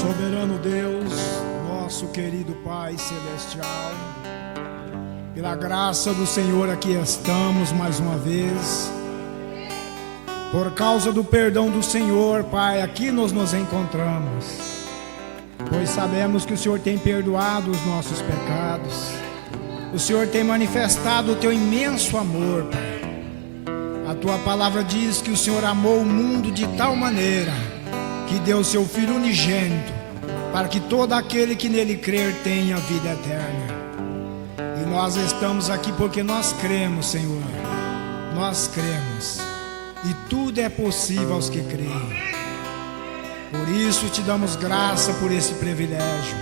Soberano Deus, nosso querido Pai Celestial, pela graça do Senhor aqui estamos mais uma vez. Por causa do perdão do Senhor, Pai, aqui nós nos encontramos, pois sabemos que o Senhor tem perdoado os nossos pecados. O Senhor tem manifestado o teu imenso amor, Pai. A tua palavra diz que o Senhor amou o mundo de tal maneira que deu seu Filho unigênito, para que todo aquele que nele crer tenha vida eterna. E nós estamos aqui porque nós cremos, Senhor. Nós cremos. E tudo é possível aos que creem. Por isso te damos graça por esse privilégio.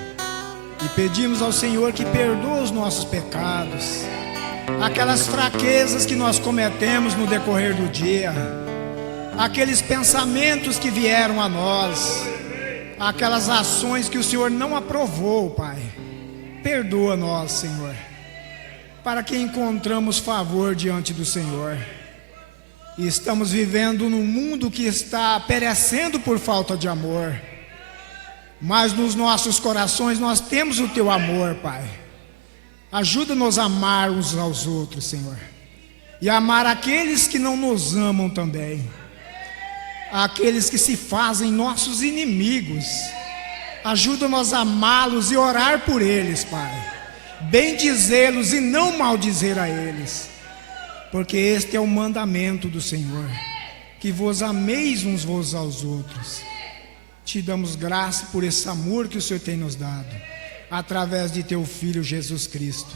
E pedimos ao Senhor que perdoe os nossos pecados, aquelas fraquezas que nós cometemos no decorrer do dia, aqueles pensamentos que vieram a nós, aquelas ações que o Senhor não aprovou, Pai. Perdoa nós, Senhor, para que encontramos favor diante do Senhor. E estamos vivendo num mundo que está perecendo por falta de amor, mas nos nossos corações nós temos o teu amor, Pai. Ajuda-nos a amar uns aos outros, Senhor, e amar aqueles que não nos amam também, aqueles que se fazem nossos inimigos. Ajuda-nos a amá-los e orar por eles, Pai, bendizê-los e não maldizer a eles, porque este é o mandamento do Senhor, que vos ameis uns vos aos outros. Te damos graça por esse amor que o Senhor tem nos dado, através de teu Filho Jesus Cristo.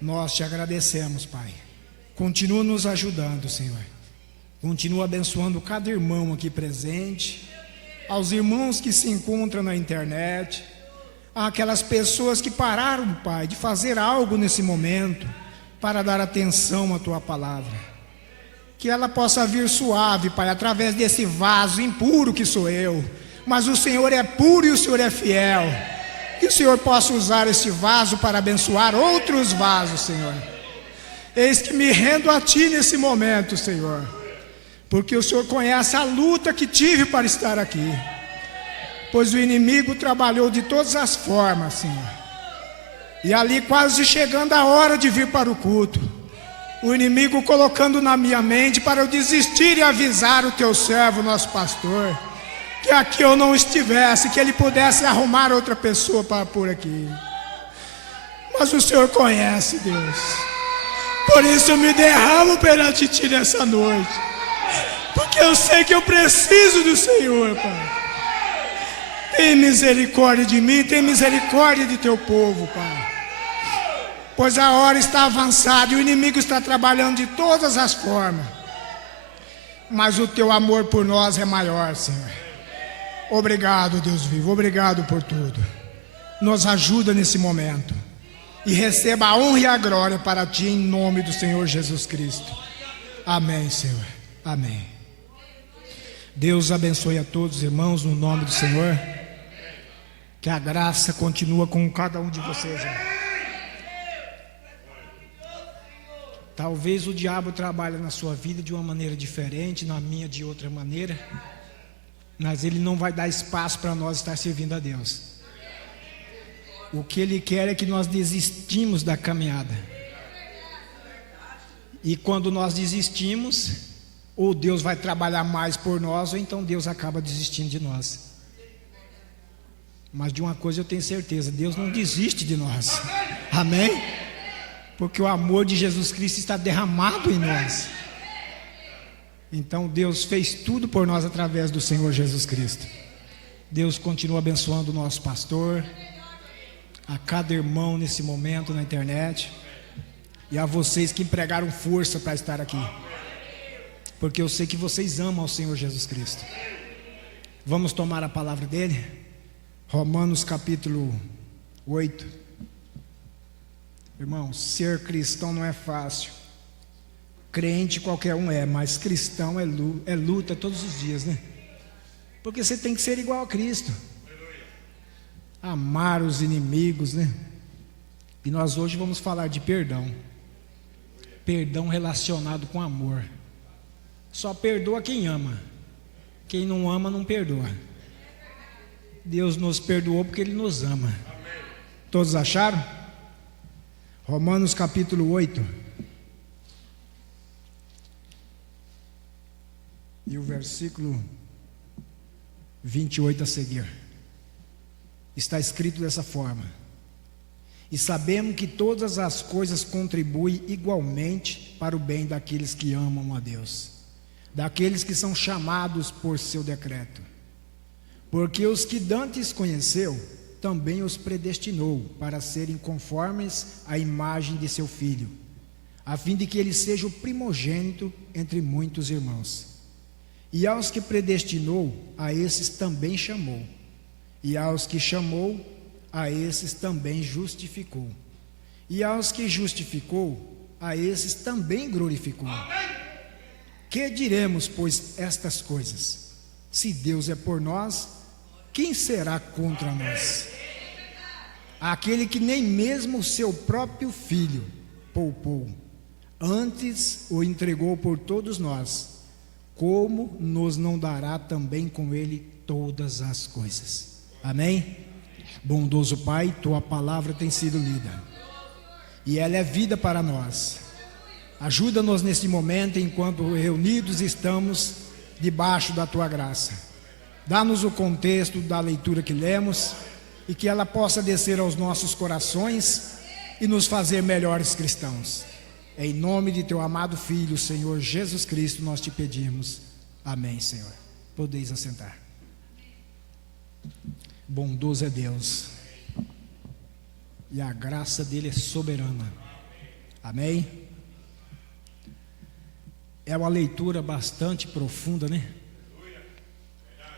Nós te agradecemos, Pai. Continua nos ajudando, Senhor. Continua abençoando cada irmão aqui presente, aos irmãos que se encontram na internet, àquelas pessoas que pararam, Pai, de fazer algo nesse momento para dar atenção à tua palavra. Que ela possa vir suave, Pai, através desse vaso impuro que sou eu, mas o Senhor é puro e o Senhor é fiel. Que o Senhor possa usar esse vaso para abençoar outros vasos, Senhor. Eis que me rendo a Ti nesse momento, Senhor, porque o Senhor conhece a luta que tive para estar aqui, pois o inimigo trabalhou de todas as formas, Senhor. E ali quase chegando a hora de vir para o culto, o inimigo colocando na minha mente para eu desistir e avisar o teu servo, nosso pastor, que aqui eu não estivesse, que ele pudesse arrumar outra pessoa para pôr aqui. Mas o Senhor conhece, Deus. Por isso eu me derramo perante Ti nessa noite, porque eu sei que eu preciso do Senhor, Pai. Tem misericórdia de mim, tem misericórdia de Teu povo, Pai, pois a hora está avançada e o inimigo está trabalhando de todas as formas, mas o Teu amor por nós é maior, Senhor. Obrigado, Deus vivo, obrigado por tudo. Nos ajuda nesse momento e receba a honra e a glória para Ti, em nome do Senhor Jesus Cristo. Amém, Senhor, amém. Deus abençoe a todos, irmãos, no nome do Senhor. Que a graça continue com cada um de vocês, irmãos. Talvez o diabo trabalhe na sua vida de uma maneira diferente, na minha de outra maneira, mas ele não vai dar espaço para nós estar servindo a Deus. O que ele quer é que nós desistimos da caminhada. E quando nós desistimos, ou Deus vai trabalhar mais por nós, ou então Deus acaba desistindo de nós. Mas de uma coisa eu tenho certeza: Deus não desiste de nós. Amém? Porque o amor de Jesus Cristo está derramado em nós. Então Deus fez tudo por nós através do Senhor Jesus Cristo. Deus continua abençoando o nosso pastor, a cada irmão nesse momento na internet, e a vocês que empregaram força para estar aqui, porque eu sei que vocês amam ao Senhor Jesus Cristo. Vamos tomar a palavra dele? Romanos capítulo 8. Irmão, ser cristão não é fácil. Crente qualquer um é, mas cristão é luta todos os dias, né? Porque você tem que ser igual a Cristo, amar os inimigos, né? E nós hoje vamos falar de perdão. Perdão relacionado com amor. Só perdoa quem ama. Quem não ama não perdoa. Deus nos perdoou porque Ele nos ama. Todos acharam? Romanos capítulo 8. E o versículo 28 a seguir. Está escrito dessa forma: e sabemos que todas as coisas contribuem igualmente para o bem daqueles que amam a Deus, daqueles que são chamados por seu decreto. Porque os que dantes conheceu, também os predestinou para serem conformes à imagem de seu Filho, a fim de que ele seja o primogênito entre muitos irmãos. E aos que predestinou, a esses também chamou. E aos que chamou, a esses também justificou. E aos que justificou, a esses também glorificou. Que diremos, pois, estas coisas? Se Deus é por nós, quem será contra nós? Aquele que nem mesmo o seu próprio Filho poupou, antes o entregou por todos nós, como nos não dará também com ele todas as coisas? Amém? Bondoso Pai, tua palavra tem sido lida e ela é vida para nós. Ajuda-nos neste momento, enquanto reunidos estamos debaixo da tua graça. Dá-nos o contexto da leitura que lemos e que ela possa descer aos nossos corações e nos fazer melhores cristãos. Em nome de teu amado Filho, Senhor Jesus Cristo, nós te pedimos. Amém, Senhor. Podeis assentar. Bondoso é Deus e a graça dele é soberana. Amém? É uma leitura bastante profunda, né?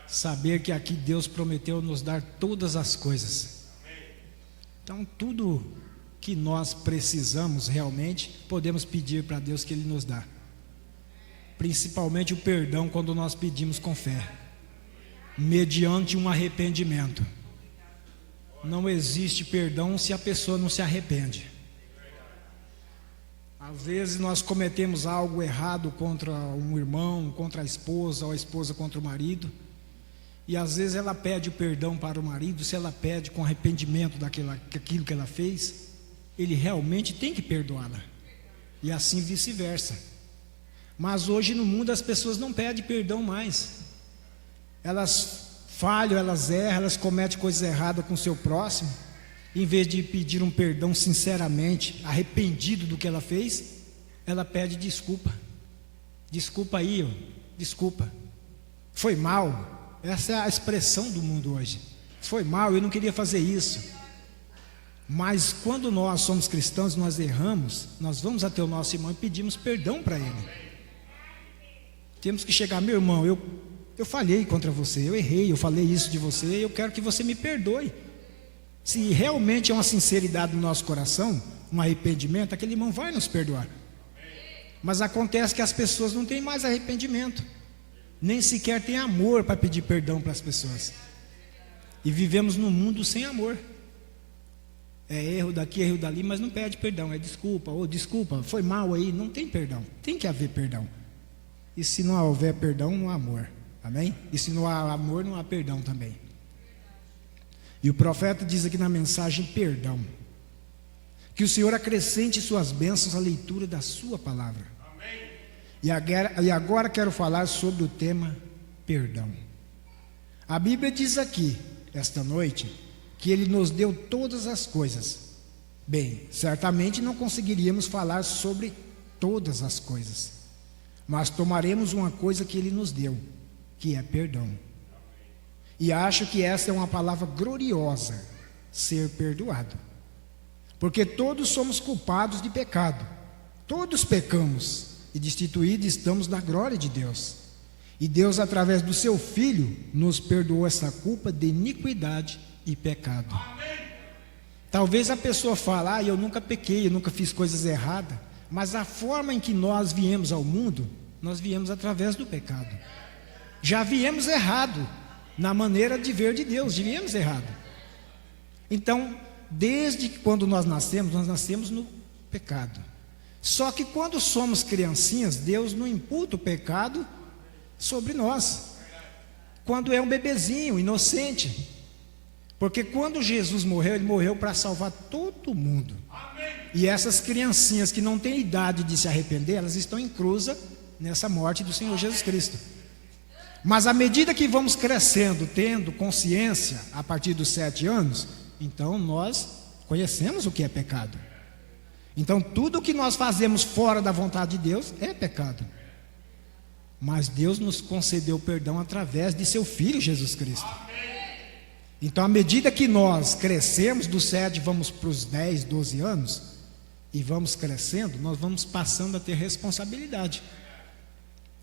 Saber que aqui Deus prometeu nos dar todas as coisas. Então tudo que nós precisamos realmente, podemos pedir para Deus que Ele nos dá. Principalmente o perdão quando nós pedimos com fé, mediante um arrependimento. Não existe perdão se a pessoa não se arrepende. Às vezes nós cometemos algo errado contra um irmão, contra a esposa, ou a esposa contra o marido, e às vezes ela pede o perdão para o marido. Se ela pede com arrependimento daquilo que ela fez, ele realmente tem que perdoá-la, e assim vice-versa. Mas hoje no mundo as pessoas não pedem perdão mais. Elas falham, elas erram, elas cometem coisas erradas com o seu próximo. Em vez de pedir um perdão sinceramente, arrependido do que ela fez, ela pede desculpa. Desculpa aí, desculpa. Foi mal. Essa é a expressão do mundo hoje. Foi mal, eu não queria fazer isso. Mas quando nós somos cristãos, nós erramos, nós vamos até o nosso irmão e pedimos perdão para ele. Temos que chegar: meu irmão, eu falhei contra você, eu errei, eu falei isso de você, eu quero que você me perdoe. Se realmente é uma sinceridade no nosso coração, um arrependimento, aquele irmão vai nos perdoar. Mas acontece que as pessoas não têm mais arrependimento, nem sequer têm amor para pedir perdão para as pessoas. E vivemos num mundo sem amor. É erro daqui, erro dali, mas não pede perdão. É desculpa, ou desculpa, foi mal aí. Não tem perdão, tem que haver perdão. E se não houver perdão, não há amor. Amém? E se não há amor, não há perdão também. E o profeta diz aqui na mensagem: perdão. Que o Senhor acrescente suas bênçãos à leitura da sua palavra. Amém. E agora quero falar sobre o tema perdão. A Bíblia diz aqui, esta noite, que Ele nos deu todas as coisas. Bem, certamente não conseguiríamos falar sobre todas as coisas, mas tomaremos uma coisa que Ele nos deu, que é perdão. E acho que essa é uma palavra gloriosa, ser perdoado. Porque todos somos culpados de pecado. Todos pecamos e destituídos estamos da glória de Deus. E Deus, através do seu Filho, nos perdoou essa culpa de iniquidade e pecado. Talvez a pessoa fale: eu nunca pequei, eu nunca fiz coisas erradas. Mas a forma em que nós viemos ao mundo, nós viemos através do pecado. Já viemos errado na maneira de ver de Deus, viemos errado. Então, desde quando nós nascemos no pecado. Só que quando somos criancinhas, Deus não imputa o pecado sobre nós. Quando é um bebezinho, inocente, Porque quando Jesus morreu, ele morreu para salvar todo mundo. E essas criancinhas que não têm idade de se arrepender, elas estão inclusas nessa morte do Senhor Jesus Cristo. Mas à medida que vamos crescendo, tendo consciência a partir dos 7 anos, então nós conhecemos o que é pecado. Então tudo que nós fazemos fora da vontade de Deus é pecado. Mas Deus nos concedeu perdão através de seu Filho Jesus Cristo. Então à medida que nós crescemos, dos 7 vamos para os 10, 12 anos, e vamos crescendo, nós vamos passando a ter responsabilidade.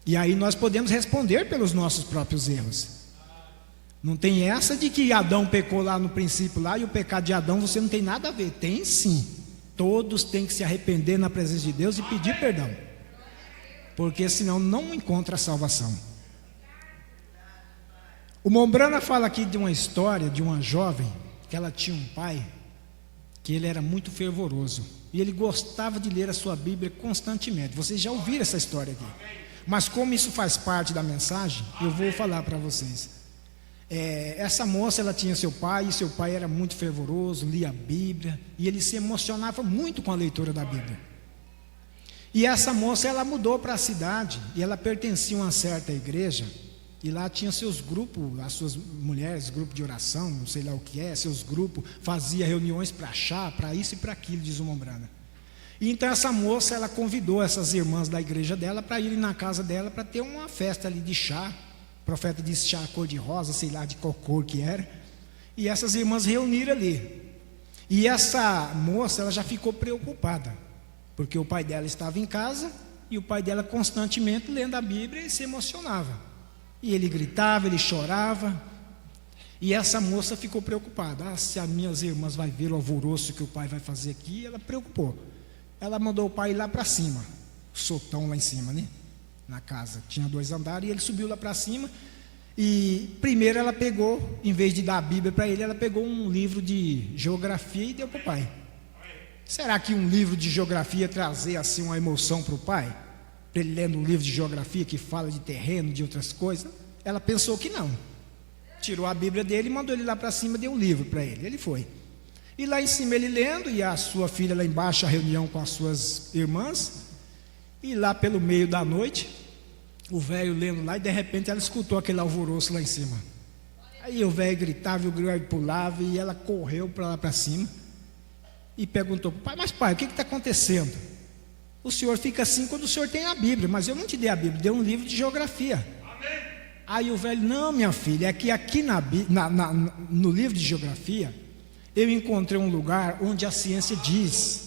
E aí nós podemos responder pelos nossos próprios erros. Não tem essa de que Adão pecou lá no princípio lá, e o pecado de Adão você não tem nada a ver. Tem sim. Todos têm que se arrepender na presença de Deus e pedir perdão, porque senão não encontra salvação. O Mombrana fala aqui de uma história de uma jovem, que ela tinha um pai, que ele era muito fervoroso, e ele gostava de ler a sua Bíblia constantemente. Vocês já ouviram essa história aqui, mas como isso faz parte da mensagem, eu vou falar para vocês. Essa moça, ela tinha seu pai, e seu pai era muito fervoroso, lia a Bíblia, e ele se emocionava muito com a leitura da Bíblia. E essa moça, ela mudou para a cidade, e ela pertencia a uma certa igreja, e lá tinha seus grupos, as suas mulheres, grupo de oração, não sei lá o que é, seus grupos, fazia reuniões para chá, para isso e para aquilo, diz o Mombrana. E então essa moça, ela convidou essas irmãs da igreja dela para irem na casa dela para ter uma festa ali de chá. O profeta disse chá cor de rosa, sei lá de qual cor que era. E essas irmãs reuniram ali. E essa moça, ela já ficou preocupada, porque o pai dela estava em casa e o pai dela constantemente lendo a Bíblia e se emocionava. E ele gritava, ele chorava. E essa moça ficou preocupada. Se as minhas irmãs vão ver o alvoroço que o pai vai fazer aqui, ela preocupou. Ela mandou o pai ir lá para cima, o sotão lá em cima, né? Na casa, tinha 2 andares, e ele subiu lá para cima. E primeiro ela pegou, em vez de dar a Bíblia para ele, ela pegou um livro de geografia e deu para o pai. Será que um livro de geografia trazer assim uma emoção para o pai? Para ele lendo um livro de geografia que fala de terreno, de outras coisas? Ela pensou que não. Tirou a Bíblia dele e mandou ele lá para cima, deu um livro para ele. Ele foi. E lá em cima ele lendo, e a sua filha lá embaixo, a reunião com as suas irmãs. E lá pelo meio da noite, o velho lendo lá, e de repente ela escutou aquele alvoroço lá em cima. Aí o velho gritava, o velho pulava, e ela correu para lá para cima e perguntou para o pai: mas pai, o que está acontecendo? O senhor fica assim quando o senhor tem a Bíblia, mas eu não te dei a Bíblia, dei um livro de geografia. Amém. Aí o velho: não, minha filha, é que aqui no livro de geografia eu encontrei um lugar onde a ciência diz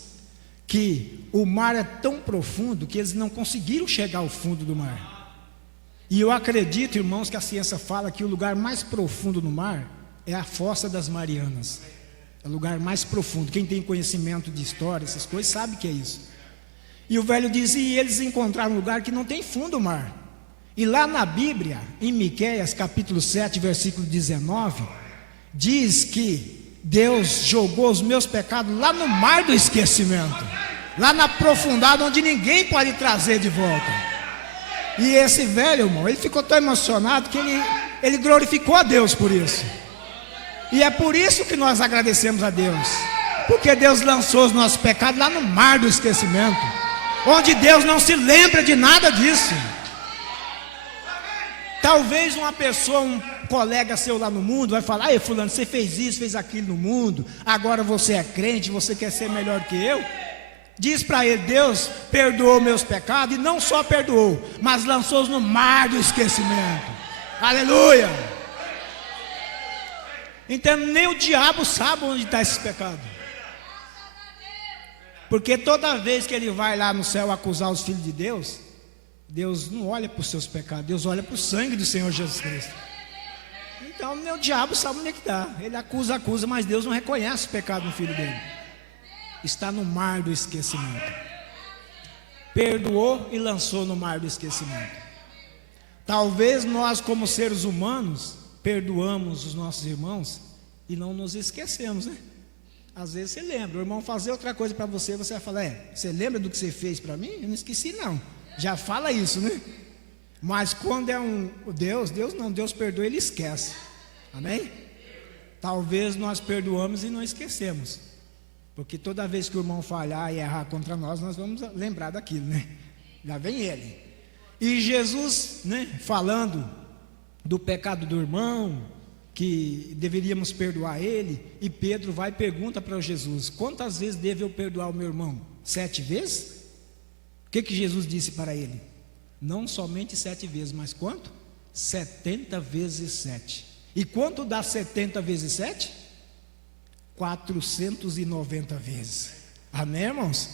que o mar é tão profundo que eles não conseguiram chegar ao fundo do mar. E eu acredito, irmãos, que a ciência fala que o lugar mais profundo no mar é a Fossa das Marianas. É o lugar mais profundo. Quem tem conhecimento de história, essas coisas, sabe que é isso. E o velho diz: e eles encontraram um lugar que não tem fundo o mar. E lá na Bíblia, em Miqueias capítulo 7, versículo 19, diz que Deus jogou os meus pecados lá no mar do esquecimento, lá na profundidade onde ninguém pode trazer de volta. E esse velho, irmão, ele ficou tão emocionado que ele glorificou a Deus por isso. E é por isso que nós agradecemos a Deus, porque Deus lançou os nossos pecados lá no mar do esquecimento, onde Deus não se lembra de nada disso. Talvez uma pessoa, um colega seu lá no mundo vai falar: ei fulano, você fez isso, fez aquilo no mundo, agora você é crente, você quer ser melhor que eu. Diz para ele: Deus perdoou meus pecados, e não só perdoou, mas lançou-os no mar do esquecimento. Aleluia. Então nem o diabo sabe onde está esse pecado, porque toda vez que ele vai lá no céu acusar os filhos de Deus, Deus não olha para os seus pecados, Deus olha para o sangue do Senhor Jesus Cristo. Então nem o diabo sabe onde é que está. Ele acusa, mas Deus não reconhece o pecado do filho dele. Está no mar do esquecimento. Perdoou e lançou no mar do esquecimento. Talvez nós, como seres humanos, perdoamos os nossos irmãos e não nos esquecemos, né? Às vezes você lembra, o irmão fazer outra coisa para você, você vai falar: você lembra do que você fez para mim? Eu não esqueci não. Já fala isso, né? Mas quando é um Deus não, Deus perdoa, ele esquece. Amém? Talvez nós perdoamos e não esquecemos, porque toda vez que o irmão falhar e errar contra nós, nós vamos lembrar daquilo, né? Já vem ele. E Jesus, né, falando do pecado do irmão, que deveríamos perdoar ele, e Pedro vai e pergunta para Jesus: quantas vezes devo eu perdoar o meu irmão? 7 vezes? O que Jesus disse para ele? Não somente 7 vezes, mas quanto? 70 vezes 7. E quanto dá 70 vezes 7? 490 vezes. Amém, irmãos?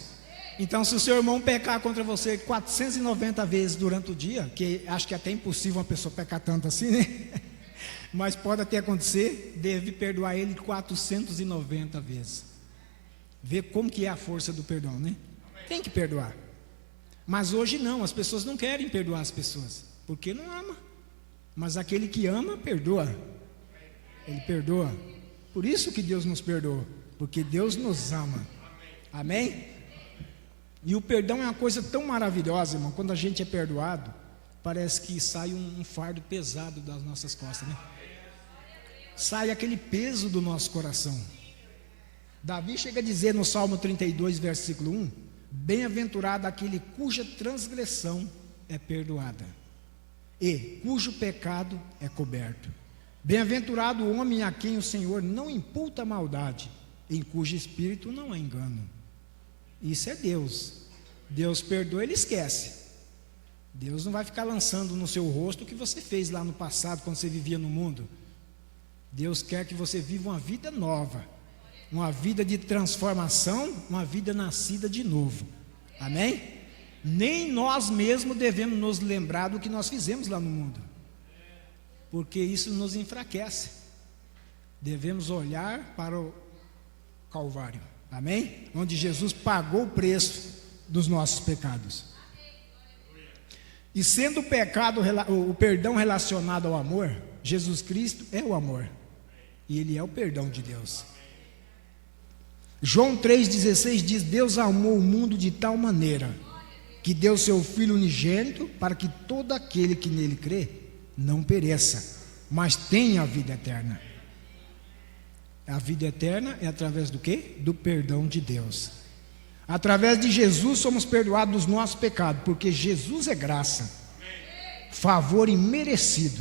Então, se o seu irmão pecar contra você 490 vezes durante o dia, que acho que é até impossível uma pessoa pecar tanto assim, né? Mas pode até acontecer, deve perdoar ele 490 vezes. Vê como que é a força do perdão, né? Tem que perdoar. Mas hoje não, as pessoas não querem perdoar as pessoas, porque não ama. Mas aquele que ama, perdoa. Ele perdoa. Por isso que Deus nos perdoa, porque Deus nos ama. Amém? E o perdão é uma coisa tão maravilhosa, irmão. Quando a gente é perdoado, parece que sai um fardo pesado das nossas costas, né? Sai aquele peso do nosso coração. Davi chega a dizer no Salmo 32, versículo 1: bem-aventurado aquele cuja transgressão é perdoada e cujo pecado é coberto. Bem-aventurado o homem a quem o Senhor não imputa maldade, em cujo espírito não há engano. Isso é Deus. Deus perdoa, Ele esquece. Deus não vai ficar lançando no seu rosto o que você fez lá no passado, quando você vivia no mundo. Deus quer que você viva uma vida nova, uma vida de transformação, uma vida nascida de novo. Amém? Nem nós mesmos devemos nos lembrar do que nós fizemos lá no mundo, porque isso nos enfraquece. Devemos olhar para o Calvário, amém? Onde Jesus pagou o preço dos nossos pecados. E sendo o perdão relacionado ao amor, Jesus Cristo é o amor, e Ele é o perdão de Deus. João 3,16 diz: Deus amou o mundo de tal maneira que deu seu Filho unigênito, para que todo aquele que nele crê não pereça, mas tenha a vida eterna. A vida eterna é através do quê? Do perdão de Deus. Através de Jesus somos perdoados dos nossos pecados, porque Jesus é graça, favor imerecido.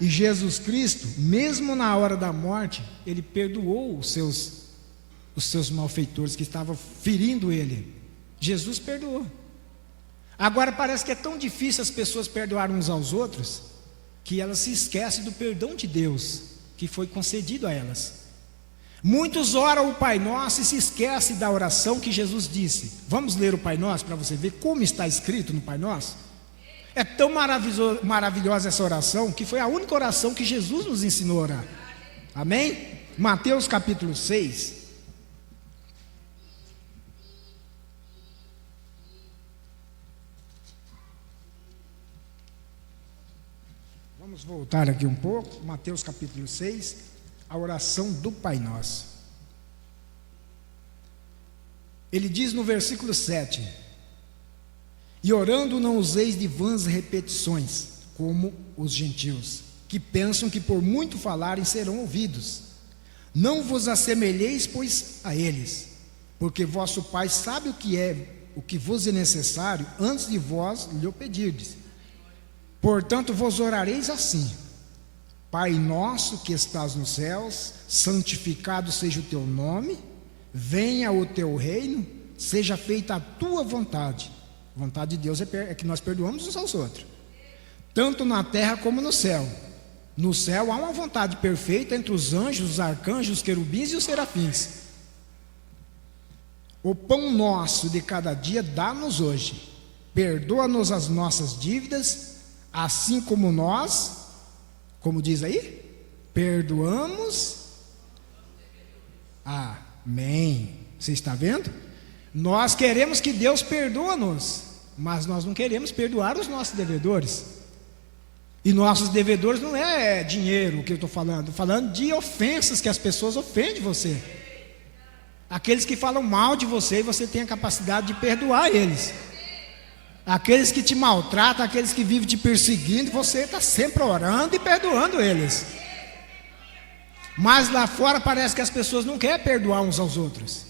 E Jesus Cristo, mesmo na hora da morte, Ele perdoou os seus malfeitores que estavam ferindo Ele. Jesus perdoou. Agora parece que é tão difícil as pessoas perdoarem uns aos outros, que elas se esquecem do perdão de Deus que foi concedido a elas. Muitos oram o Pai Nosso e se esquecem da oração que Jesus disse. Vamos ler o Pai Nosso para você ver como está escrito no Pai Nosso? É tão maravilhosa essa oração, que foi a única oração que Jesus nos ensinou a orar. Amém? Mateus capítulo 6. Vamos voltar aqui um pouco, Mateus capítulo 6, a oração do Pai Nosso. Ele diz no versículo 7: e orando não useis de vãs repetições, como os gentios, que pensam que por muito falarem serão ouvidos. Não vos assemelheis, pois, a eles, porque vosso Pai sabe o que vos é necessário, antes de vós lhe o pedirdes. Portanto, vos orareis assim: Pai nosso que estás nos céus, santificado seja o teu nome, venha o teu reino, seja feita a tua vontade. A vontade de Deus é que nós perdoamos uns aos outros, tanto na terra como no céu. No céu há uma vontade perfeita entre os anjos, os arcanjos, os querubins e os serafins. O pão nosso de cada dia dá-nos hoje. Perdoa-nos as nossas dívidas, assim como nós, como diz aí, perdoamos. Amém. Você está vendo? Nós queremos que Deus perdoa-nos, mas nós não queremos perdoar os nossos devedores. E nossos devedores não é dinheiro que eu estou falando de ofensas que as pessoas ofendem você. Aqueles que falam mal de você e você tem a capacidade de perdoar eles. Aqueles que te maltratam, aqueles que vivem te perseguindo, você está sempre orando e perdoando eles. Mas lá fora parece que as pessoas não querem perdoar uns aos outros.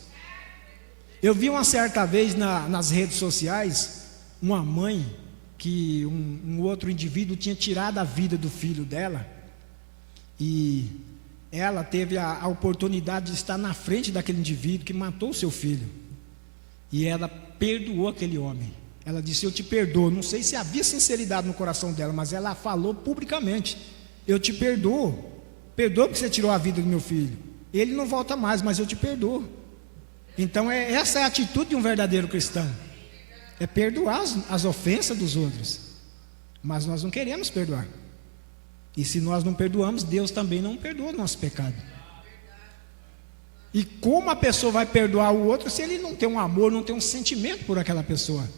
Eu vi uma certa vez nas redes sociais uma mãe que um outro indivíduo tinha tirado a vida do filho dela, e ela teve a oportunidade de estar na frente daquele indivíduo que matou o seu filho, e ela perdoou aquele homem. Ela disse: eu te perdoo. Não sei se havia sinceridade no coração dela, mas ela falou publicamente: eu te perdoo, perdoa porque você tirou a vida do meu filho, ele não volta mais, mas eu te perdoo. Então essa é a atitude de um verdadeiro cristão, é perdoar as ofensas dos outros. Mas nós não queremos perdoar, e se nós não perdoamos, Deus também não perdoa o nosso pecado. E como a pessoa vai perdoar o outro se ele não tem um amor, não tem um sentimento por aquela pessoa?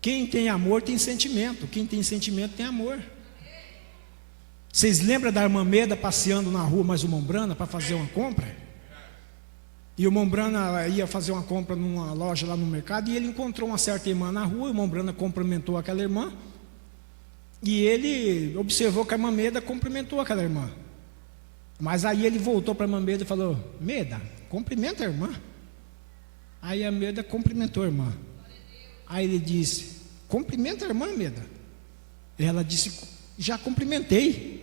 Quem tem amor tem sentimento, quem tem sentimento tem amor. Vocês lembram da irmã Meda passeando na rua mais o Mombrana para fazer uma compra? E o Mombrana ia fazer uma compra numa loja lá no mercado, e ele encontrou uma certa irmã na rua, e o Mombrana cumprimentou aquela irmã, e ele observou que a irmã Meda cumprimentou aquela irmã. Mas aí ele voltou para a irmã Meda e falou: Meda, cumprimenta a irmã. Aí a Meda cumprimentou a irmã. Aí ele disse: cumprimenta a irmã, Meda. Ela disse: já cumprimentei.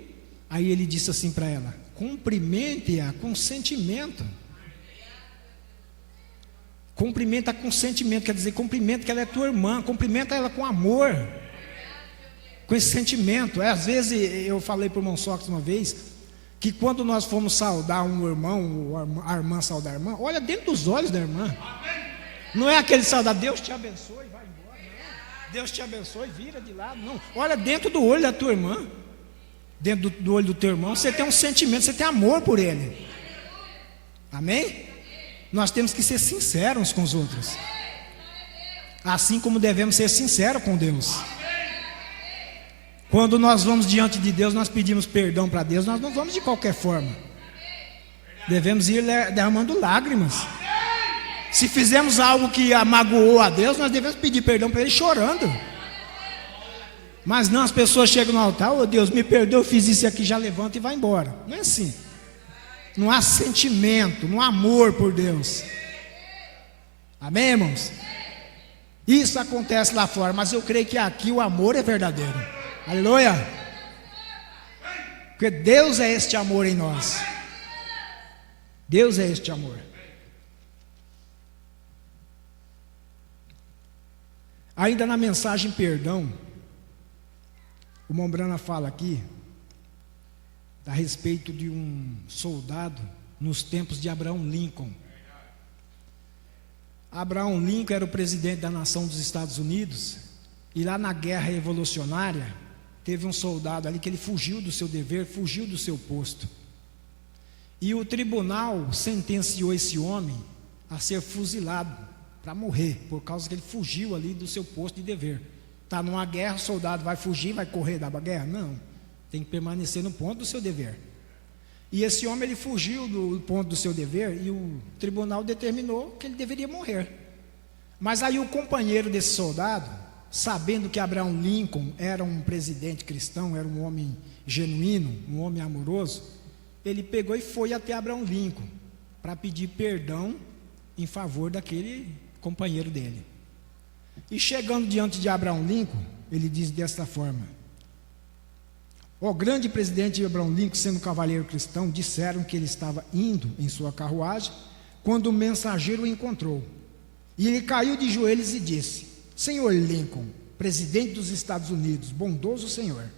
Aí ele disse assim para ela: cumprimente-a com sentimento. Cumprimenta com sentimento, quer dizer, cumprimenta que ela é tua irmã, cumprimenta ela com amor, com esse sentimento. Às vezes, eu falei para o irmão Sócrates uma vez, que quando nós fomos saudar um irmão, ou a irmã saudar a irmã, olha dentro dos olhos da irmã. Não é aquele saudar: Deus te abençoe, vai embora, não. Deus te abençoe, vira de lado, não. Olha dentro do olho da tua irmã, dentro do olho do teu irmão, você tem um sentimento, você tem amor por ele. Amém? Nós temos que ser sinceros uns com os outros, assim como devemos ser sinceros com Deus. Quando nós vamos diante de Deus, nós pedimos perdão para Deus, nós não vamos de qualquer forma, devemos ir derramando lágrimas. Se fizemos algo que magoou a Deus, nós devemos pedir perdão para Ele chorando. Mas não, as pessoas chegam no altar: oh Deus, me perdoa, eu fiz isso aqui, já levanta e vai embora. Não é assim. Não há sentimento, não há amor por Deus. Amém, irmãos? Isso acontece lá fora, mas eu creio que aqui o amor é verdadeiro. Aleluia! Porque Deus é este amor em nós. Deus é este amor. Ainda na mensagem perdão, o Mombrana fala aqui a respeito de um soldado nos tempos de Abraham Lincoln. Abraham Lincoln era o presidente da nação dos Estados Unidos, e lá na guerra revolucionária teve um soldado ali que ele fugiu do seu dever, fugiu do seu posto, e o tribunal sentenciou esse homem a ser fuzilado, para morrer, por causa que ele fugiu ali do seu posto de dever. Está numa guerra, o soldado vai fugir, vai correr da guerra? Não, tem que permanecer no ponto do seu dever. E esse homem, ele fugiu do ponto do seu dever, e o tribunal determinou que ele deveria morrer. Mas aí o companheiro desse soldado, sabendo que Abraham Lincoln era um presidente cristão, era um homem genuíno, um homem amoroso, ele pegou e foi até Abraham Lincoln para pedir perdão em favor daquele companheiro dele. E chegando diante de Abraham Lincoln, ele diz desta forma: o grande presidente Abraham Lincoln, sendo cavalheiro cristão, disseram que ele estava indo em sua carruagem, quando o mensageiro o encontrou, e ele caiu de joelhos e disse: Senhor Lincoln, presidente dos Estados Unidos, bondoso senhor.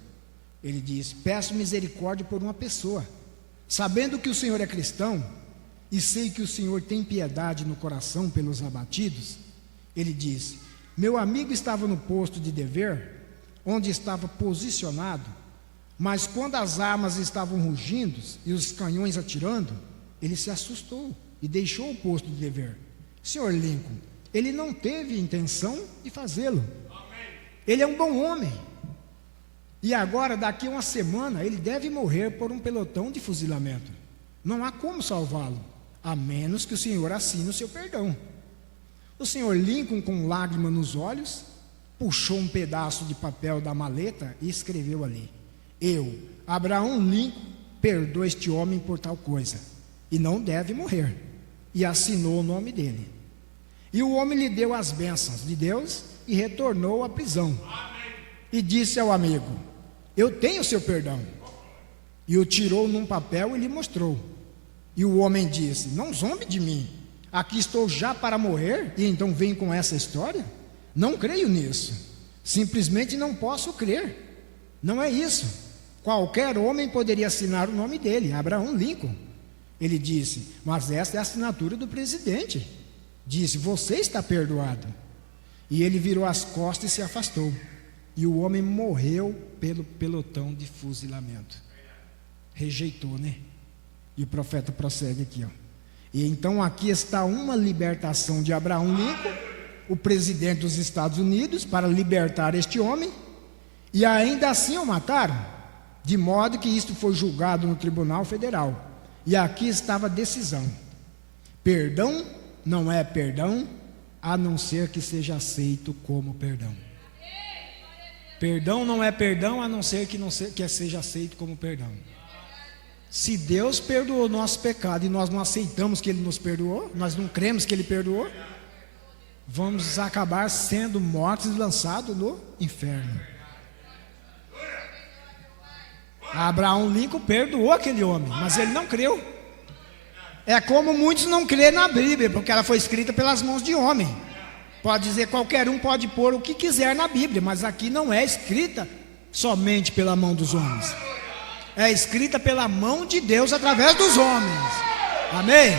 Ele disse: peço misericórdia por uma pessoa, sabendo que o senhor é cristão, e sei que o senhor tem piedade no coração pelos abatidos. Ele disse: meu amigo estava no posto de dever, onde estava posicionado, mas quando as armas estavam rugindo e os canhões atirando, ele se assustou e deixou o posto de dever. Senhor Lincoln, ele não teve intenção de fazê-lo. Ele é um bom homem, e agora, daqui a uma semana, ele deve morrer por um pelotão de fuzilamento. Não há como salvá-lo, a menos que o senhor assine o seu perdão. O senhor Lincoln, com lágrima nos olhos, puxou um pedaço de papel da maleta e escreveu ali: eu, Abraham Lincoln, perdoa este homem por tal coisa, e não deve morrer. E assinou o nome dele. E o homem lhe deu as bênçãos de Deus e retornou à prisão. E disse ao amigo: eu tenho seu perdão. E o tirou num papel e lhe mostrou. E o homem disse: não zombe de mim, aqui estou já para morrer, e então vem com essa história? Não creio nisso, simplesmente não posso crer. Não é isso. Qualquer homem poderia assinar o nome dele, Abraham Lincoln. Ele disse: mas esta é a assinatura do presidente. Disse: você está perdoado. E ele virou as costas e se afastou. E o homem morreu pelo pelotão de fuzilamento. Rejeitou, né? E o profeta prossegue aqui, ó. E então aqui está uma libertação de Abraham Lincoln, o presidente dos Estados Unidos, para libertar este homem. E ainda assim o mataram, de modo que isto foi julgado no Tribunal Federal. E aqui estava a decisão: perdão não é perdão, a não ser que seja aceito como perdão. Perdão não é perdão, a não ser que seja aceito como perdão. Se Deus perdoou o nosso pecado e nós não aceitamos que Ele nos perdoou, nós não cremos que Ele perdoou, vamos acabar sendo mortos e lançados no inferno. Abraham Lincoln perdoou aquele homem, mas ele não creu. É como muitos não crêem na Bíblia, porque ela foi escrita pelas mãos de homem. Pode dizer, qualquer um pode pôr o que quiser na Bíblia, mas aqui não é escrita somente pela mão dos homens. É escrita pela mão de Deus através dos homens. Amém?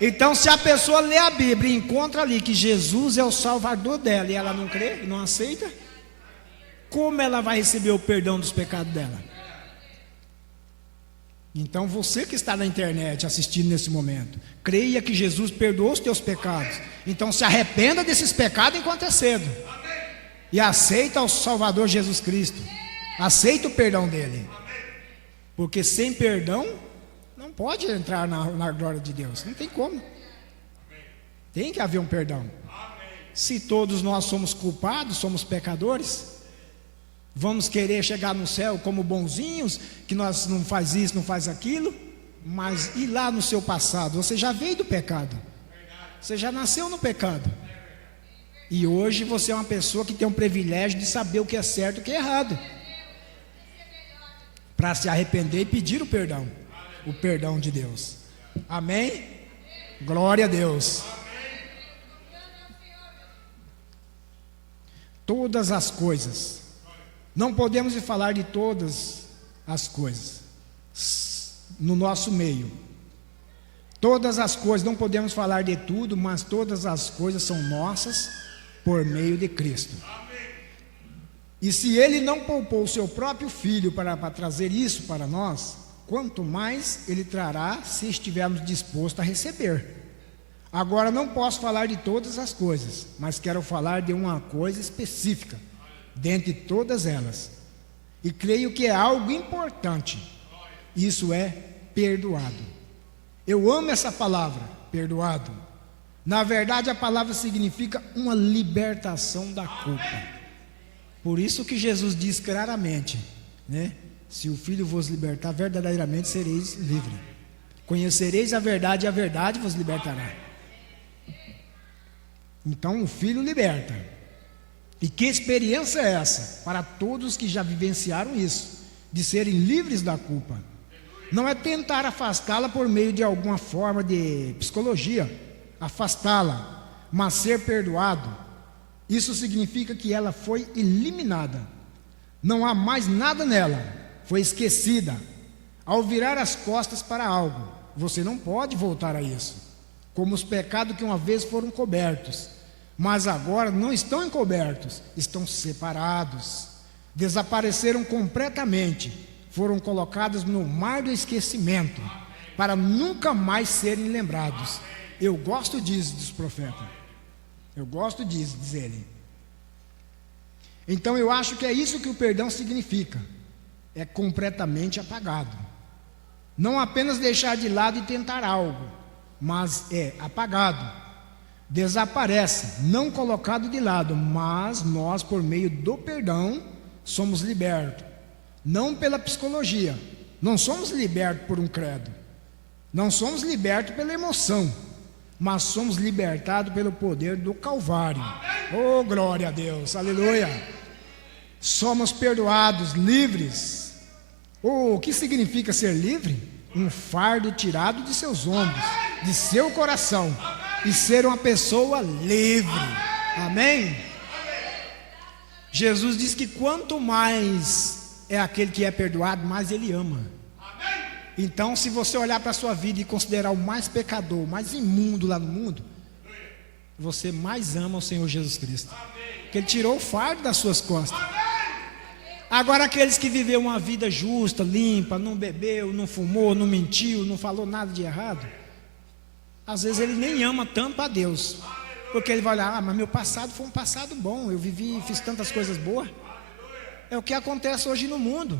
Então, se a pessoa lê a Bíblia e encontra ali que Jesus é o Salvador dela e ela não crê, não aceita, como ela vai receber o perdão dos pecados dela? Então, você que está na internet assistindo nesse momento, creia que Jesus perdoou os teus pecados. Então, se arrependa desses pecados enquanto é cedo. E aceita o Salvador Jesus Cristo. Aceita o perdão dele. Porque sem perdão, não pode entrar na glória de Deus. Não tem como. Tem que haver um perdão. Se todos nós somos culpados, somos pecadores, vamos querer chegar no céu como bonzinhos, que nós não faz isso, não faz aquilo, mas e lá no seu passado? Você já veio do pecado, você já nasceu no pecado, e hoje você é uma pessoa que tem um privilégio de saber o que é certo e o que é errado, para se arrepender e pedir o perdão de Deus. Amém? Glória a Deus. Todas as coisas. Não podemos falar de todas as coisas no nosso meio. Todas as coisas, não podemos falar de tudo, mas todas as coisas são nossas por meio de Cristo. E se Ele não poupou o seu próprio Filho para trazer isso para nós, quanto mais Ele trará se estivermos dispostos a receber. Agora não posso falar de todas as coisas, mas quero falar de uma coisa específica dentre todas elas, e creio que é algo importante. Isso é perdoado. Eu amo essa palavra, perdoado. Na verdade, a palavra significa uma libertação da culpa. Por isso que Jesus diz claramente, né? Se o Filho vos libertar, verdadeiramente sereis livres. Conhecereis a verdade e a verdade vos libertará. Então o Filho liberta. E que experiência é essa? Para todos que já vivenciaram isso, de serem livres da culpa. Não é tentar afastá-la por meio de alguma forma de psicologia, afastá-la, mas ser perdoado. Isso significa que ela foi eliminada. Não há mais nada nela, foi esquecida. Ao virar as costas para algo, você não pode voltar a isso. Como os pecados que uma vez foram cobertos, mas agora não estão encobertos, estão separados, desapareceram completamente, foram colocados no mar do esquecimento, para nunca mais serem lembrados. Eu gosto disso dos profetas, eu gosto disso, diz ele. Então eu acho que é isso que o perdão significa, é completamente apagado, não apenas deixar de lado e tentar algo, mas é apagado. Desaparece, não colocado de lado, mas nós, por meio do perdão, somos libertos. não pela psicologia. Não somos libertos por um credo, não somos libertos pela emoção, mas somos libertados pelo poder do Calvário. Oh, glória a Deus, aleluia. Somos perdoados, livres. Oh, o que significa ser livre? Um fardo tirado de seus ombros, de seu coração, e ser uma pessoa livre. Amém? Jesus diz que quanto mais é aquele que é perdoado, mais ele ama. Então, se você olhar para a sua vida e considerar o mais pecador, o mais imundo lá no mundo, você mais ama o Senhor Jesus Cristo, porque Ele tirou o fardo das suas costas. Agora, aqueles que viveram uma vida justa, limpa, não bebeu, não fumou, não mentiu, não falou nada de errado, às vezes ele nem ama tanto a Deus, porque ele vai olhar: mas meu passado foi um passado bom, eu vivi, fiz tantas coisas boas. É o que acontece hoje no mundo.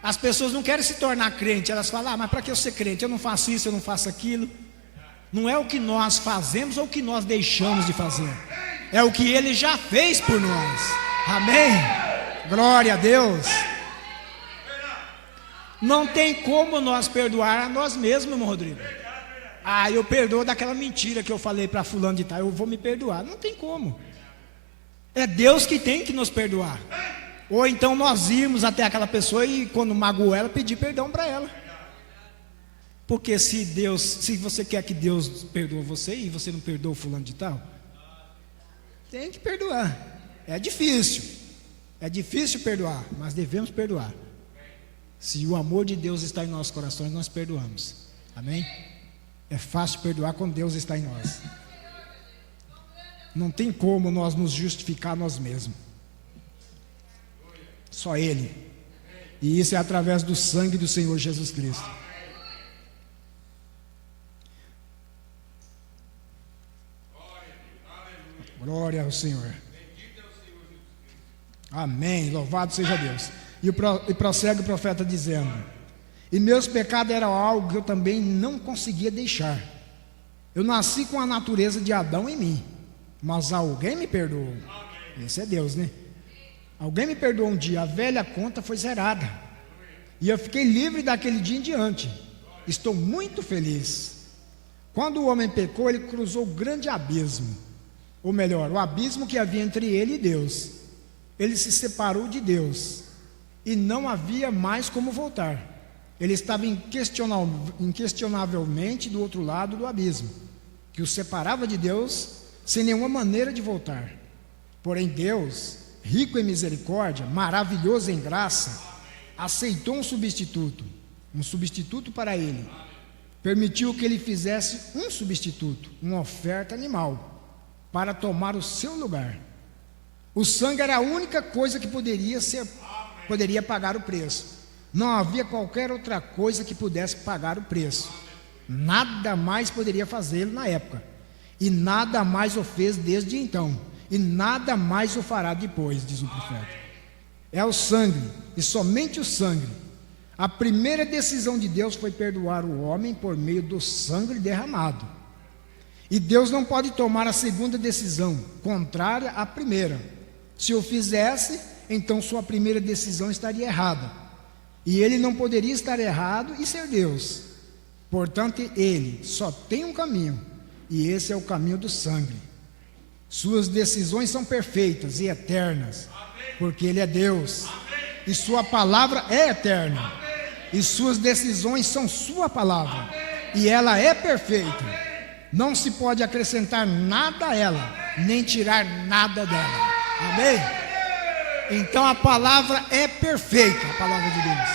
As pessoas não querem se tornar crente, elas falam: mas para que eu ser crente? Eu não faço isso, eu não faço aquilo. Não é o que nós fazemos ou o que nós deixamos de fazer, é o que Ele já fez por nós. Amém? Glória a Deus. Não tem como nós perdoar a nós mesmos, irmão Rodrigo. Eu perdoo daquela mentira que eu falei para fulano de tal, eu vou me perdoar. Não tem como. É Deus que tem que nos perdoar. Ou então nós irmos até aquela pessoa e, quando magoou ela, pedir perdão para ela. Porque se você quer que Deus perdoe você e você não perdoa o fulano de tal, tem que perdoar. É difícil perdoar, mas devemos perdoar. Se o amor de Deus está em nossos corações, nós perdoamos. Amém? É fácil perdoar quando Deus está em nós. Não tem como nós nos justificar nós mesmos. Só Ele. E isso é através do sangue do Senhor Jesus Cristo. Glória ao Senhor. Amém. Louvado seja Deus. E prossegue o profeta dizendo: e meus pecados eram algo que eu também não conseguia deixar. Eu nasci com a natureza de Adão em mim, mas alguém me perdoou. Esse é Deus, né? Alguém me perdoou um dia, a velha conta foi zerada, e eu fiquei livre daquele dia em diante. Estou muito feliz. Quando o homem pecou, ele cruzou o grande abismo, ou melhor, o abismo que havia entre ele e Deus. Ele se separou de Deus, e não havia mais como voltar. Ele estava inquestionavelmente do outro lado do abismo, que o separava de Deus, sem nenhuma maneira de voltar. Porém Deus, rico em misericórdia, maravilhoso em graça, aceitou um substituto para ele. Permitiu que ele fizesse um substituto, uma oferta animal, para tomar o seu lugar. O sangue era a única coisa que poderia pagar o preço. Não havia qualquer outra coisa que pudesse pagar o preço. Nada mais poderia fazê-lo na época, e nada mais o fez desde então, e nada mais o fará depois, diz o profeta. É o sangue, e somente o sangue. A primeira decisão de Deus foi perdoar o homem por meio do sangue derramado. E Deus não pode tomar a segunda decisão, contrária à primeira. Se o fizesse, então sua primeira decisão estaria errada, e ele não poderia estar errado e ser Deus. Portanto, ele só tem um caminho, e esse é o caminho do sangue. Suas decisões são perfeitas e eternas, porque ele é Deus, e sua palavra é eterna, e suas decisões são sua palavra, e ela é perfeita. Não se pode acrescentar nada a ela, nem tirar nada dela. Amém? Então a palavra é perfeita, a palavra de Deus.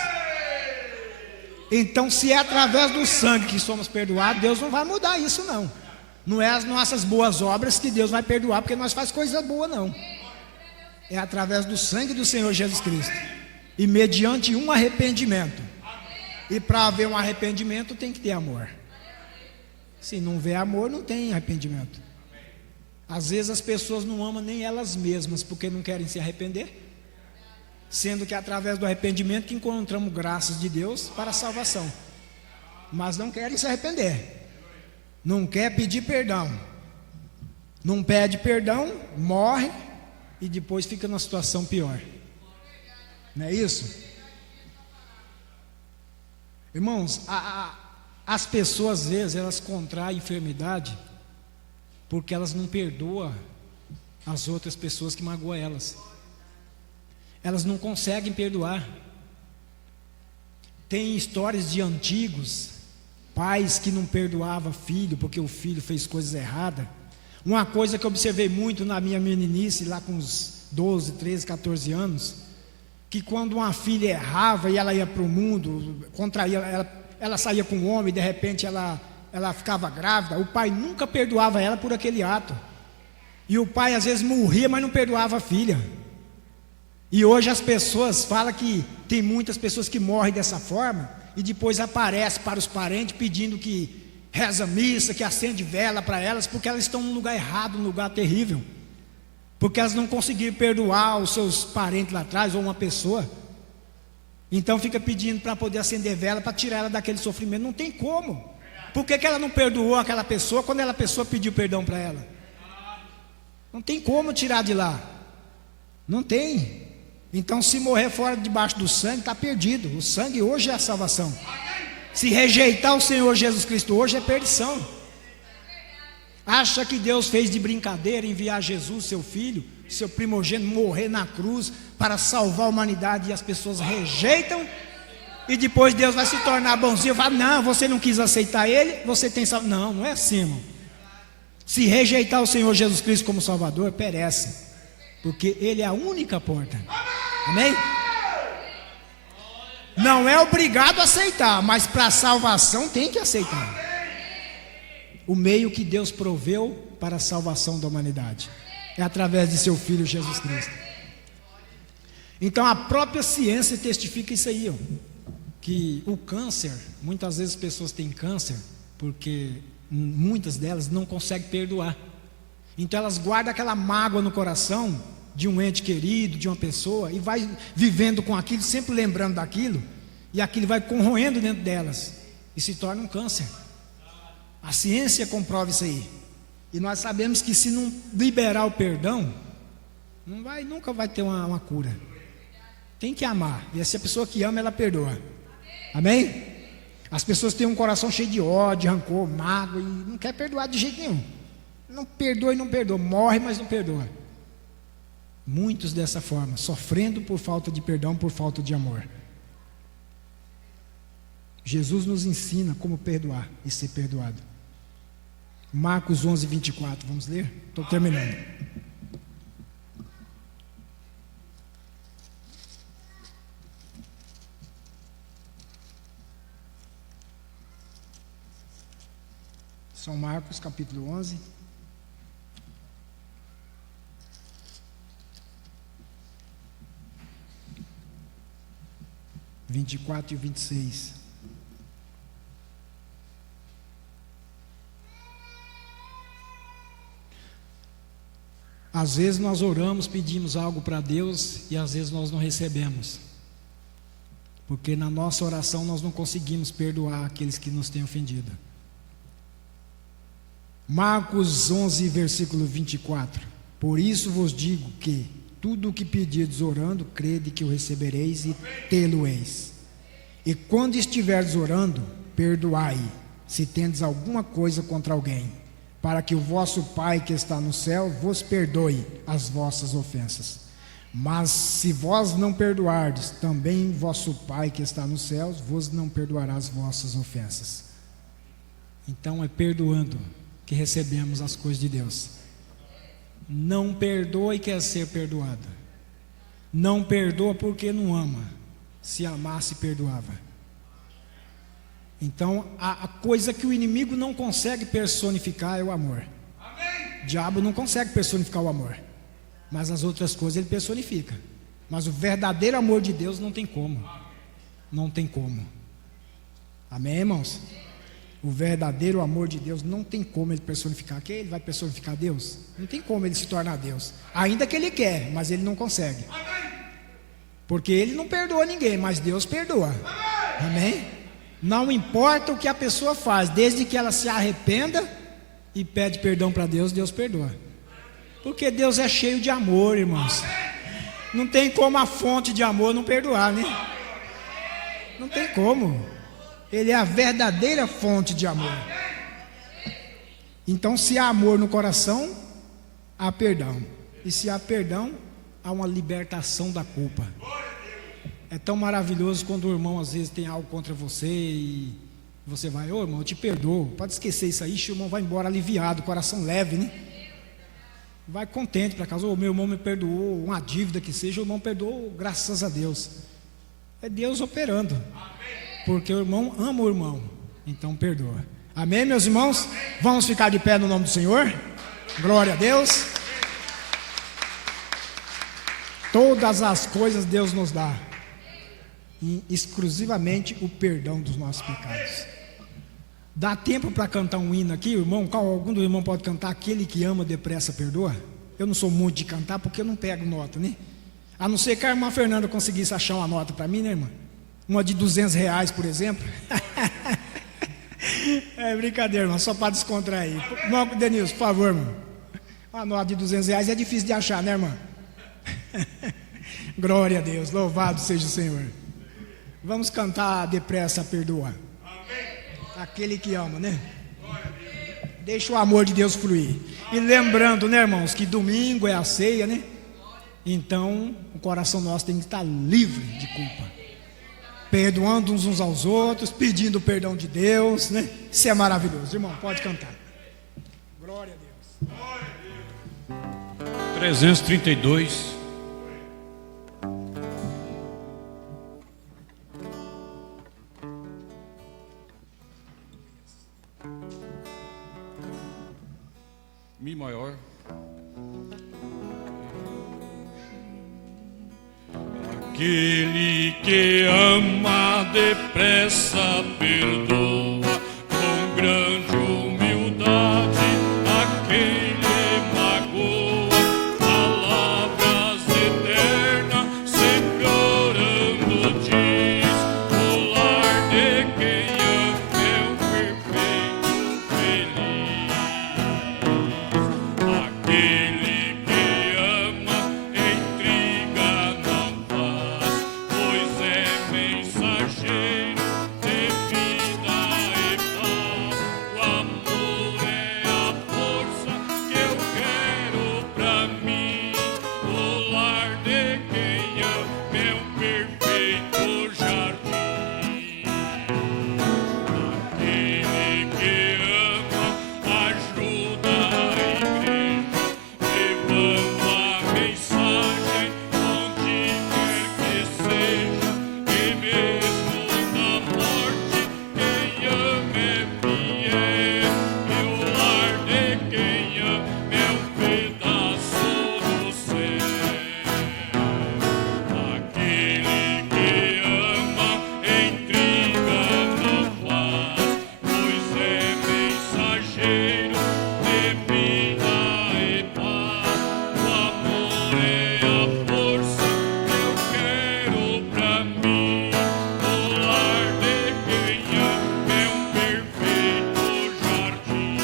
Então, se é através do sangue que somos perdoados, Deus não vai mudar isso, não. Não é as nossas boas obras que Deus vai perdoar, porque nós faz coisa boa, não. É através do sangue do Senhor Jesus Cristo, e mediante um arrependimento. E para haver um arrependimento tem que ter amor. Se não houver amor, não tem arrependimento. Às vezes as pessoas não amam nem elas mesmas, porque não querem se arrepender, sendo que é através do arrependimento que encontramos graças de Deus para a salvação. Mas não querem se arrepender, não quer pedir perdão, não pede perdão, morre e depois fica numa situação pior. Não é isso? Irmãos, as pessoas às vezes elas contraem enfermidade porque elas não perdoam as outras pessoas que magoam elas. Elas não conseguem perdoar. Tem histórias de antigos pais que não perdoavam filho porque o filho fez coisas erradas. Uma coisa que eu observei muito na minha meninice, lá com uns 12, 13, 14 anos, que quando uma filha errava e ela ia para o mundo, ela saía com um homem e de repente ela ficava grávida, o pai nunca perdoava ela por aquele ato. E o pai às vezes morria, mas não perdoava a filha. E hoje as pessoas falam que tem muitas pessoas que morrem dessa forma e depois aparecem para os parentes pedindo que reza missa, que acende vela para elas, porque elas estão num lugar errado, num lugar terrível, porque elas não conseguiram perdoar os seus parentes lá atrás, ou uma pessoa. Então fica pedindo para poder acender vela, para tirar ela daquele sofrimento. Não tem como. Por que ela não perdoou aquela pessoa, quando aquela pessoa pediu perdão para ela? Não tem como tirar de lá. Não tem. Então se morrer fora debaixo do sangue, está perdido. O sangue hoje é a salvação. Se rejeitar o Senhor Jesus Cristo hoje é perdição. Acha que Deus fez de brincadeira enviar Jesus, seu filho, seu primogênito, morrer na cruz para salvar a humanidade, e as pessoas rejeitam, e depois Deus vai se tornar bonzinho e fala: não, você não quis aceitar ele, você tem salvação. Não, não é assim, irmão. Se rejeitar o Senhor Jesus Cristo como Salvador, perece, porque ele é a única porta. Amém? Não é obrigado a aceitar, mas para a salvação tem que aceitar. O meio que Deus proveu para a salvação da humanidade é através de seu Filho Jesus Cristo. Então a própria ciência testifica isso aí, ó, que o câncer, muitas vezes as pessoas têm câncer porque muitas delas não conseguem perdoar. Então elas guardam aquela mágoa no coração de um ente querido, de uma pessoa, e vai vivendo com aquilo, sempre lembrando daquilo, e aquilo vai corroendo dentro delas e se torna um câncer. A ciência comprova isso aí. E nós sabemos que se não liberar o perdão, nunca vai ter uma cura. Tem que amar, e se a pessoa que ama, ela perdoa. Amém? As pessoas têm um coração cheio de ódio, rancor, mágoa, e não quer perdoar de jeito nenhum. Não perdoa e não perdoa, morre, mas não perdoa. Muitos dessa forma, sofrendo por falta de perdão, por falta de amor. Jesus nos ensina como perdoar e ser perdoado. Marcos 11, 24, vamos ler? Estou terminando. São Marcos capítulo 11. (24) e 26. Às vezes nós oramos, pedimos algo para Deus e às vezes nós não recebemos, porque na nossa oração nós não conseguimos perdoar aqueles que nos têm ofendido. Marcos 11, versículo 24. Por isso vos digo que tudo o que pedirdes orando, crede que o recebereis e tê-lo-eis. E quando estiverdes orando, perdoai, se tendes alguma coisa contra alguém, para que o vosso Pai que está no céu vos perdoe as vossas ofensas. Mas se vós não perdoardes, também vosso Pai que está nos céus vos não perdoará as vossas ofensas. Então é perdoando que recebemos as coisas de Deus. Não perdoa e quer ser perdoado. Não perdoa porque não ama. Se amasse, perdoava. Então a coisa que o inimigo não consegue personificar é o amor. O diabo não consegue personificar o amor, mas as outras coisas ele personifica. Mas o verdadeiro amor de Deus não tem como. Não tem como. Amém, irmãos? O verdadeiro amor de Deus não tem como ele personificar. Que ele vai personificar Deus? Não tem como ele se tornar Deus. Ainda que ele quer, mas ele não consegue. Porque ele não perdoa ninguém, mas Deus perdoa. Amém? Não importa o que a pessoa faz, desde que ela se arrependa e pede perdão para Deus, Deus perdoa. Porque Deus é cheio de amor, irmãos. Não tem como a fonte de amor não perdoar, né? Não tem como. Ele é a verdadeira fonte de amor. Então, se há amor no coração, há perdão. E se há perdão, há uma libertação da culpa. É tão maravilhoso quando o irmão às vezes tem algo contra você e você vai: ô irmão, eu te perdoo, pode esquecer isso aí. O irmão vai embora aliviado, coração leve, né? Vai contente para casa: ô, meu irmão me perdoou, uma dívida que seja, o irmão perdoou, graças a Deus. É Deus operando, porque o irmão ama o irmão, então perdoa. Amém, meus irmãos? Vamos ficar de pé no nome do Senhor. Glória a Deus. Todas as coisas Deus nos dá, e exclusivamente o perdão dos nossos pecados. Dá tempo para cantar um hino aqui, irmão? Algum do irmão pode cantar Aquele que ama depressa perdoa? Eu não sou muito de cantar porque eu não pego nota, né? A não ser que a irmã Fernanda conseguisse achar uma nota para mim, né, irmã? Uma de R$200, por exemplo. É brincadeira, irmão, só para descontrair. Irmão Denilson, por favor, irmão. Uma nota de R$200 é difícil de achar, né, irmã? Glória a Deus, louvado seja o Senhor. Vamos cantar Depressa Perdoa. Aquele que ama, né? Deixa o amor de Deus fluir. E lembrando, né, irmãos, que domingo é a ceia, né? Então o coração nosso tem que estar livre de culpa, perdoando uns aos outros, pedindo o perdão de Deus, né? Isso é maravilhoso, irmão, pode cantar. Glória a Deus. 332. Mi maior. Aquele que ama depressa perdoa, com grande humildade a quem lhe magoa, palavras eternas sempre orando diz: o lar de quem ama é um perfeito feliz. Aquele que ama intriga não faz, pois é mensageiro de vida e paz. O amor é a força que eu quero pra mim. O lar de quem ama é um perfeito jardim. Aquele que ama ajuda a igreja, levando a mensagem onde quer que seja. E mesmo na morte, quem ama é fiel. E o lar de quem ama é um pedaço do céu. Aquele que ama intriga não faz, pois é mensageiro de vida e paz. O amor é a força que eu quero pra mim. O lar de quem ama é um perfeito jardim.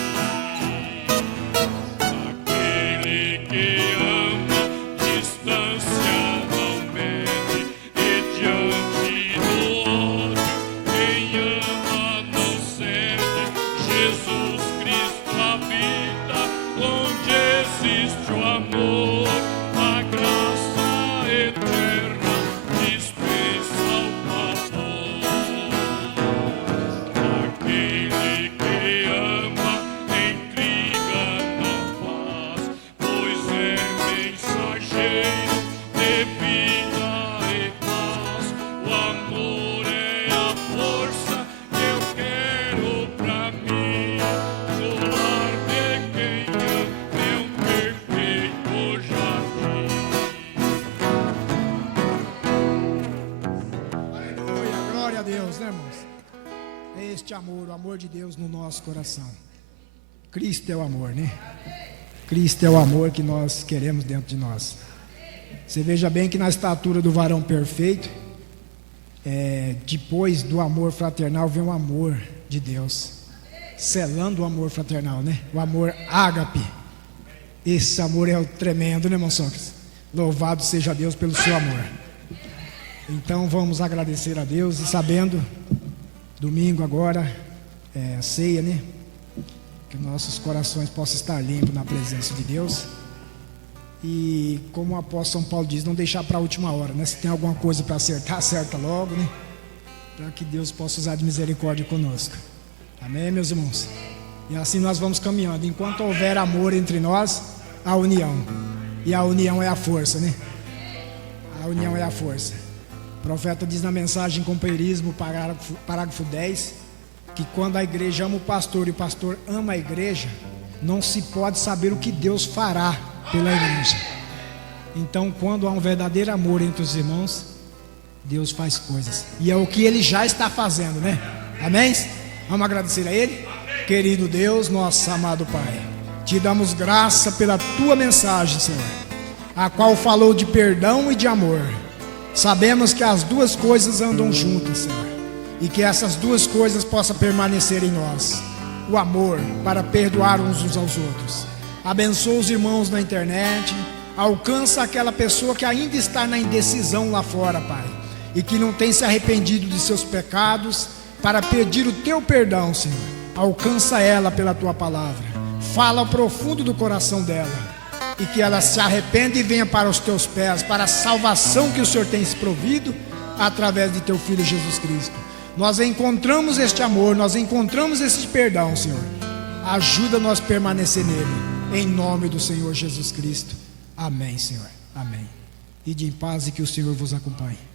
Aquele que ama distância não mede, e diante do ódio quem ama não cede. Jesus Cristo habita onde existe o amor, a graça eterna dispensa o pavor. Aquele que ama intriga não faz, pois é mensageiro de vida e paz. O amor é a força que eu quero pra mim. O lar de quem ama é um perfeito jardim. Aleluia, glória a Deus, né, irmãos? É este amor, o amor de Deus no nosso coração. Cristo é o amor, né? Cristo é o amor que nós queremos dentro de nós. Você veja bem que na estatura do varão perfeito, depois do amor fraternal vem o amor de Deus, selando o amor fraternal, né? O amor ágape. Esse amor é o tremendo, né, irmão Sócrates? Louvado seja Deus pelo seu amor. Então vamos agradecer a Deus e sabendo Domingo agora é a ceia, né? Que nossos corações possam estar limpos na presença de Deus. E como o apóstolo São Paulo diz, não deixar para a última hora, né? Se tem alguma coisa para acertar, acerta logo, né? Para que Deus possa usar de misericórdia conosco. Amém, meus irmãos? E assim nós vamos caminhando. Enquanto houver amor entre nós, a união. E a união é a força, né? A união é a força. O profeta diz na mensagem Companheirismo, parágrafo 10, que quando a igreja ama o pastor e o pastor ama a igreja, não se pode saber o que Deus fará pela igreja. Então, quando há um verdadeiro amor entre os irmãos, Deus faz coisas. E é o que Ele já está fazendo, né? Amém? Vamos agradecer a Ele? Querido Deus, nosso amado Pai, te damos graça pela Tua mensagem, Senhor, a qual falou de perdão e de amor. Sabemos que as duas coisas andam juntas, Senhor, e que essas duas coisas possam permanecer em nós. O amor para perdoar uns aos outros. Abençoa os irmãos na internet. Alcança aquela pessoa que ainda está na indecisão lá fora, Pai, e que não tem se arrependido de seus pecados, para pedir o Teu perdão, Senhor. Alcança ela pela Tua palavra. Fala ao profundo do coração dela, e que ela se arrependa e venha para os Teus pés, para a salvação que o Senhor tem se provido através de Teu Filho Jesus Cristo. Nós encontramos este amor, nós encontramos esse perdão, Senhor. Ajuda-nos a permanecer nele, em nome do Senhor Jesus Cristo. Amém, Senhor. Amém. Ide em paz e que o Senhor vos acompanhe.